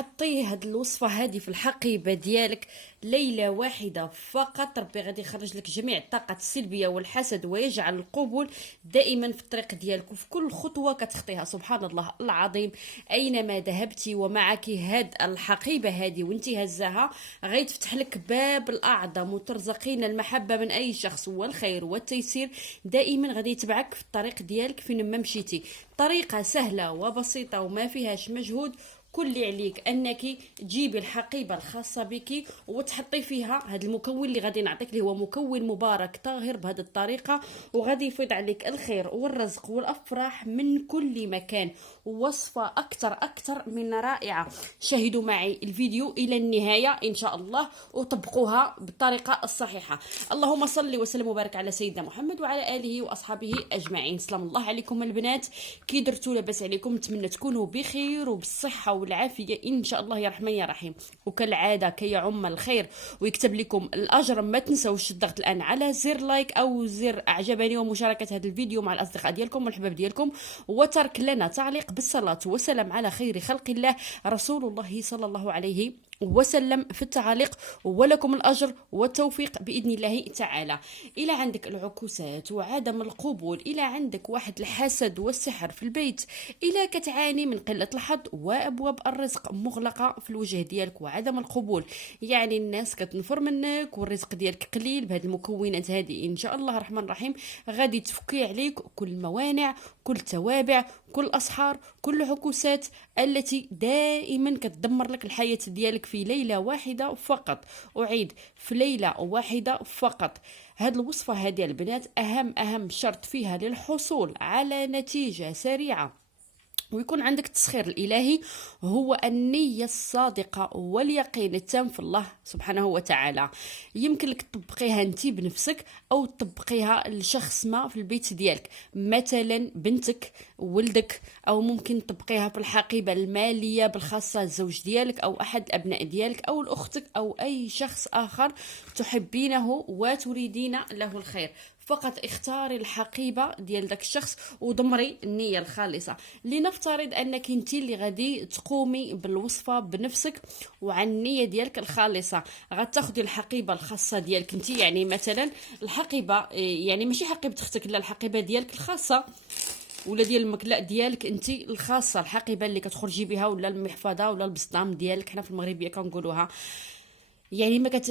تحطي هاد الوصفه هذه في الحقيبه ديالك ليله واحده فقط، ربي غادي يخرج لك جميع الطاقات السلبيه والحسد، ويجعل القبول دائما في الطريق ديالك وفي كل خطوه كتخطيها. سبحان الله العظيم، اينما ذهبتي ومعك هاد الحقيبه هذه وانت هزاها غيتفتح لك باب الاعظم، وترزقين المحبه من اي شخص والخير والتيسير دائما غادي يتبعك في الطريق ديالك فين ما مشيتي. طريقه سهله وبسيطه وما فيهاش مجهود. كل اللي عليك انك تجيبي الحقيبه الخاصه بك وتحطي فيها هذا المكون اللي غادي نعطيك، اللي هو مكون مبارك طاهر بهذه الطريقه، وغادي يفيض عليك الخير والرزق والافراح من كل مكان. وصفه اكثر من رائعه. شاهدوا معي الفيديو الى النهايه ان شاء الله وطبقوها بالطريقه الصحيحه. اللهم صل وسلم وبارك على سيدنا محمد وعلى اله واصحابه اجمعين. سلام الله عليكم البنات، كي درتوا لاباس عليكم، نتمنى تكونوا بخير وبالصحه والعافيه ان شاء الله يا رحمن يا رحيم. وكالعاده كي يعم الخير ويكتب لكم الاجر، ما تنسوش الضغط الان على زر لايك او زر اعجبني ومشاركه هذا الفيديو مع الاصدقاء ديالكم والحباب ديالكم، وترك لنا تعليق بالصلاه والسلام على خير خلق الله رسول الله صلى الله عليه وسلم في التعاليق، ولكم الأجر والتوفيق بإذن الله تعالى. إلى عندك العكوسات وعدم القبول، إلى عندك واحد الحسد والسحر في البيت، إلى كتعاني من قلة الحظ وأبواب الرزق مغلقة في الوجه ديالك وعدم القبول، يعني الناس كتنفر منك والرزق ديالك قليل، بهذه المكونات هذه إن شاء الله الرحمن الرحيم غادي تفكي عليك كل الموانع، كل التوابع، كل الأسحار، كل العكوسات التي دائما كتدمر لك الحياة ديالك في ليلة واحدة فقط. أعيد، في ليلة واحدة فقط. هاد الوصفة هذه البنات أهم شرط فيها للحصول على نتيجة سريعة ويكون عندك التسخير الإلهي هو النية الصادقة واليقين التام في الله سبحانه وتعالى. يمكن لك تطبقيها انت بنفسك أو تطبقيها لشخص ما في البيت ديالك، مثلا بنتك، ولدك، أو ممكن تطبقيها في الحقيبة المالية بالخاصة الزوج ديالك أو أحد الأبناء ديالك أو لأختك أو أي شخص آخر تحبينه وتريدين له الخير. فقط اختاري الحقيبه ديال داك الشخص ودمري النيه الخالصه. لنفترض انك انت اللي غادي تقومي بالوصفه بنفسك وعن النيه ديالك الخالصه، غتاخدي الحقيبه الخاصه ديالك انت، يعني مثلا الحقيبه يعني ماشي حقيبه اختك، لا الحقيبه ديالك الخاصه ولا ديال المكلا ديالك انت الخاصه، الحقيبه اللي كتخرجي بها ولا المحفظه ولا البسطام ديالك، حنا في المغربيه كنقولوها. يعني ما كت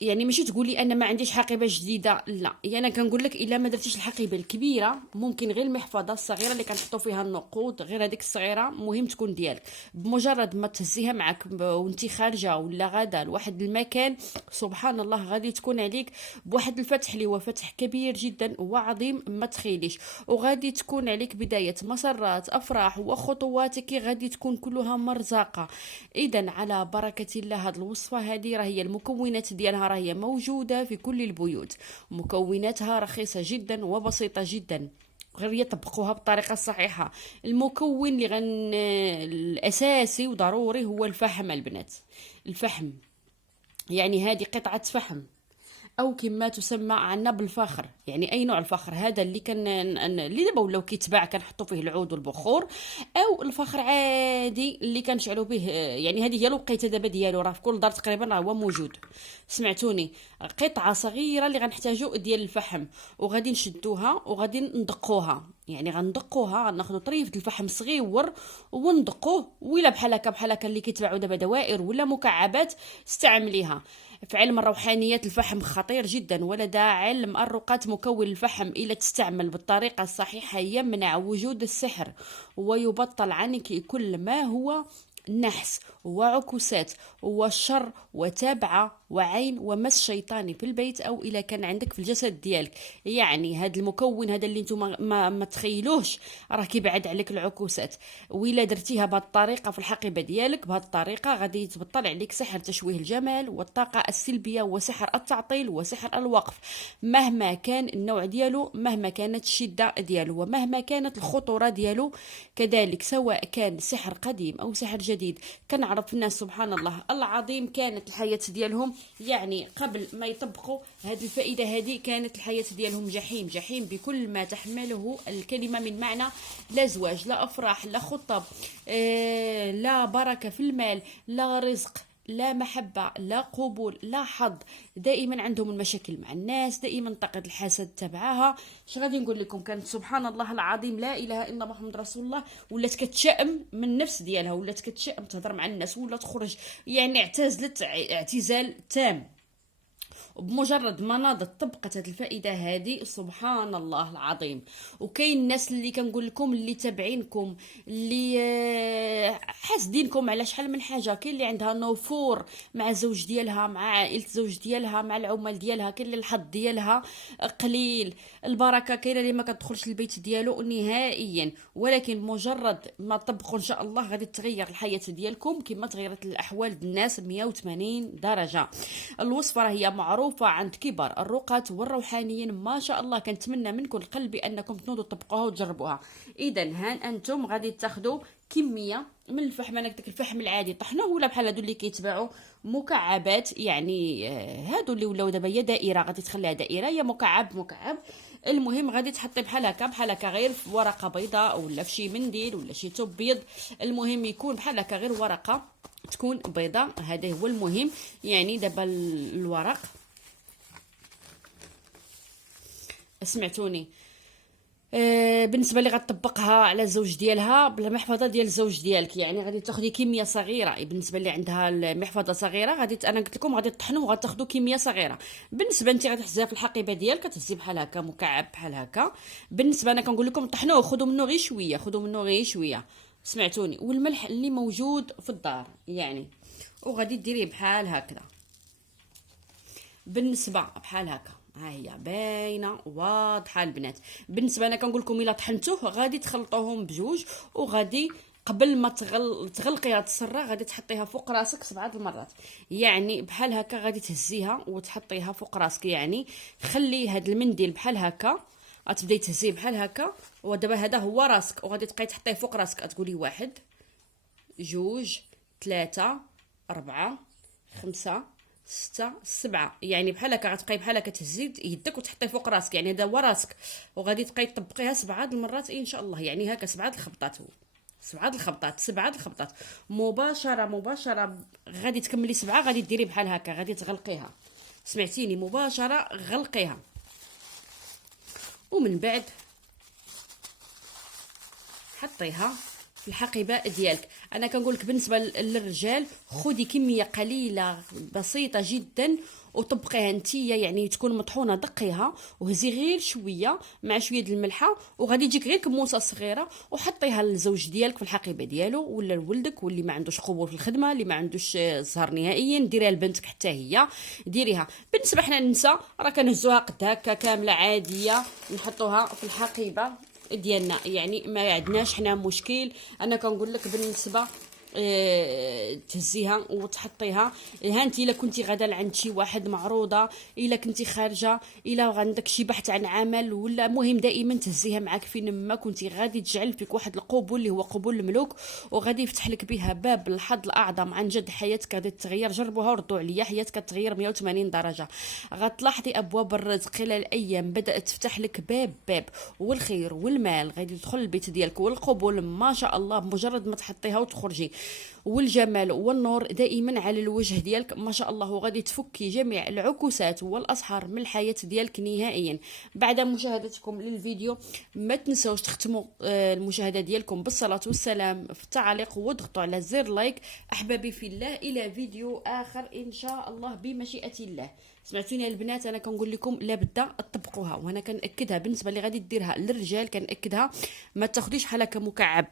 يعني ماشي تقولي انا ما عنديش حقيبه جديده، لا، يعني انا كنقول لك الا ما درتيش الحقيبه الكبيره ممكن غير المحفظه الصغيره اللي كنحطوا فيها النقود، غير هذيك الصغيره مهم تكون ديالك. بمجرد ما تهزيها معك وانت خارجه ولا غاده لواحد المكان، سبحان الله غادي تكون عليك بواحد الفتح اللي هو فتح كبير جدا وعظيم ما تخيليش، وغادي تكون عليك بدايه مسرات افراح، وخطواتك غادي تكون كلها مرزقه. اذا على بركه الله هذه الوصفه هذه راهي المكونات ديالها راهي موجودة في كل البيوت، مكوناتها رخيصة جدا وبسيطة جدا، غير يطبقوها بالطريقة الصحيحة. المكون اللي الأساسي وضروري هو الفحم البنات. الفحم يعني هذه قطعة فحم او كما تسمى عندنا بالفخر. يعني اي نوع الفخر؟ هذا اللي كان اللي دابا ولاو كيتباع كنحطوا فيه العود والبخور، او الفخر عادي اللي كنشعلوا به. يعني هذه هي الوقيته دابا ديالو، راه في كل دار تقريبا راه هو موجود. سمعتوني؟ قطعه صغيره اللي غنحتاجوا ديال الفحم، وغادي نشدوها وغادي ندقوها. يعني غندقوها، غناخذوا طريف الفحم صغيور وندقوه، ولا بحال هكا اللي كيتباعوا دابا دوائر ولا مكعبات استعمليها. في علم الروحانيات الفحم خطير جدا، ولدى علم الرقاة مكون الفحم إلى تستعمل بالطريقة الصحيحة يمنع وجود السحر ويبطل عنك كل ما هو نحس وعكوسات وشر وتابعة وعين ومس شيطاني في البيت او اذا كان عندك في الجسد ديالك. يعني هذا المكون هذا اللي نتوما ما تخيلوش راه كيبعد عليك العكوسات، وإلا درتيها بهذه الطريقه في الحقيبه ديالك بهذه الطريقه غادي يتبطل عليك سحر تشويه الجمال والطاقه السلبيه وسحر التعطيل وسحر الوقف، مهما كان النوع ديالو، مهما كانت الشده ديالو، ومهما كانت الخطوره ديالو كذلك، سواء كان سحر قديم او سحر جديد جديد. كنعرف الناس سبحان الله العظيم كانت الحياه ديالهم يعني قبل ما يطبقوا هذه الفائده هذه كانت الحياه ديالهم جحيم، جحيم بكل ما تحمله الكلمه من معنى. لا زواج، لا افراح، لا خطب، لا بركه في المال، لا رزق، لا محبة، لا قبول، لا حظ. دائما عندهم المشاكل مع الناس، دائما طاقة الحسد تبعها. اش غادي نقول لكم، كانت سبحان الله العظيم لا اله الا محمد رسول الله ولات كتشائم من النفس ديالها، ولات كتشائم تهضر مع الناس، ولا تخرج يعني اعتزلت اعتزال تام. وبمجرد ما ناضت طبقت هذه الفائده هذه سبحان الله العظيم. وكاين الناس اللي كنقول لكم اللي تابعينكم اللي حاسدينكم على شحال من حاجه. كاين اللي عندها نفور مع الزوج ديالها، مع عائله الزوج ديالها، مع العمال ديالها. كاين اللي الحظ ديالها قليل، البركه كاينه اللي ما كتدخلش البيت ديالو نهائيا. ولكن مجرد ما طبقوا ان شاء الله غادي تغير الحياه ديالكم كما تغيرت الاحوال الناس 180 درجه. الوصفه هي معروفه عند كبار الرقاة والروحانيين ما شاء الله. كنتمنى من كل قلبي انكم تنوضوا تطبقوها وتجربوها. اذا هان انتم غادي تاخذوا كميه من الفحم. انا قلت لك الفحم العادي طحنوه، ولا بحال هادو اللي كيتباعوا مكعبات، يعني هادو اللي ولاو دابا هي دائره غادي تخليها دائره يا مكعب مكعب. المهم غادي تحطي بحال هكا بحال هكا غير في ورقه بيضاء ولا في شي منديل ولا شي توب بيض. المهم يكون بحال هكا غير ورقه تكون بيضاء، هذا هو المهم. يعني دابا الورق سمعتوني بالنسبه اللي غتطبقها على الزوج ديالها بالمحفظه ديال الزوج ديالك، يعني غادي تاخدي كميه صغيره. بالنسبه اللي عندها المحفظه صغيره غادي انا قلت لكم غادي تطحنوا وغتاخدوا كميه صغيره. بالنسبه انت غتحزيها في الحقيبه ديالك كتهزي بحال هكا مكعب بحال هكا. بالنسبه انا كنقول لكم طحنوه، خذوا منه غير شويه، خذوا منه غير شويه، سمعتوني. والملح اللي موجود في الدار يعني. وغادي ديريه بحال هكذا. بالنسبه بحال هكا ها هي باينه واضحه البنات. بالنسبه انا كنقول لكم الا طحنتوه غادي تخلطوهم بجوج، وغادي قبل ما تغلقي هاد السره غادي تحطيها فوق راسك 7 المرات. يعني بحال هكا غادي تهزيها وتحطيها فوق راسك. يعني خلي هاد المنديل بحال هكا، غتبداي تهزيه بحال هكا. ودابا هذا هو راسك، وغادي تبقاي تحطيه فوق راسك. تقولي 1 2 3 4 5 6 7. يعني بحال هكا غتبقاي بحال هكا تهزي يدك وتحطي فوق راسك. يعني هذا هو راسك، وغادي تبقاي تطبقيها 7 المرات ان شاء الله. يعني هكا 7 الخبطات، هو 7 الخبطات، 7 الخبطات مباشره مباشره. غادي تكملي 7 غادي ديري بحال هكا غادي تغلقيها. سمعتيني؟ مباشره غلقيها. ومن بعد حطيها في الحقيبه ديالك. انا كنقول لك بالنسبه للرجال خدي كميه قليله بسيطه جدا وطبقيها نتيا، يعني تكون مطحونه دقيها وهزي غير شويه مع شويه د الملحه، وغادي تجيك غير كموسه صغيره وحطيها للزوج ديالك في الحقيبه ديالو ولا لولدك، واللي ما عندوش قبول في الخدمه، اللي ما عندوش زهر نهائيا ديريها لبنتك حتى هي ديريها. بالنسبه حنا النساء راه كنهزوها قد هكا كامله عاديه نحطوها في الحقيبه ديالنا، يعني ما عندناش حنا مشكل. انا كنقول لك بالنسبه تهزيها وتحطيها. ها انت الا كنتي غادا لعند شي واحد معروضه، الا كنتي خارجه، الا عندك شي بحث عن عمل، ولا مهم دائما تهزيها معاك فين ما كنتي. غادي تجعل فيك واحد القبول اللي هو قبول الملوك، وغادي يفتح لك بها باب الحظ الاعظم. عن جد حياتك غادي تتغير. جربوها وردوا عليا، حياتك تتغير 180 درجه. غتلاحظي ابواب الرزق خلال الايام بدات تفتح لك باب باب، والخير والمال غادي يدخل البيت ديالك، والقبول ما شاء الله بمجرد ما تحطيها وتخرجي. والجمال والنور دائما على الوجه ديالك ما شاء الله. وغادي تفكي جميع العكوسات والاسحار من الحياه ديالك نهائيا. بعد مشاهدتكم للفيديو ما تنسوش تختموا المشاهده ديالكم بالصلاه والسلام في التعليق، واضغطوا على زر لايك. احبابي في الله، الى فيديو اخر ان شاء الله بمشيئه الله. سمعتوني البنات؟ انا كنقول لكم لابد تطبقوها، وانا كنأكدها. بالنسبه اللي غادي ديرها للرجال كنأكدها ما تاخديش بحال هكا مكعب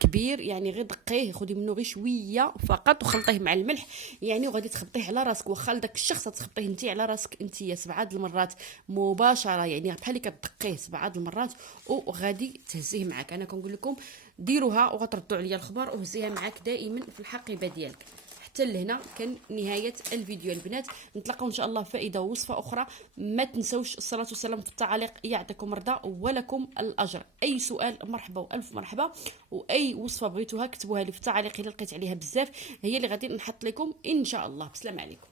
كبير، يعني غير دقيه، خدي منه غير شويه فقط وخلطيه مع الملح. يعني وغادي تخبطيه على راسك، واخا داك الشخص تخبطيه انت على راسك انت 7 المرات مباشره. يعني بحال اللي كتدقيه 7 المرات وغادي تهزيه معاك. انا كنقول لكم ديروها وغتردوا عليا الخبر، وهزيها معاك دائما في الحقيبه ديالك حتى لهنا كان نهايه الفيديو البنات. نتلاقاو ان شاء الله فائده ووصفه اخرى. ما تنسوش الصلاه والسلام في التعاليق، يعطيكم الرضا ولكم الاجر. اي سؤال مرحبا والف مرحبا، واي وصفه بغيتوها كتبوها لي في التعاليق الا لقيت عليها بزاف، هي اللي غادي نحط لكم ان شاء الله. بسلام عليكم.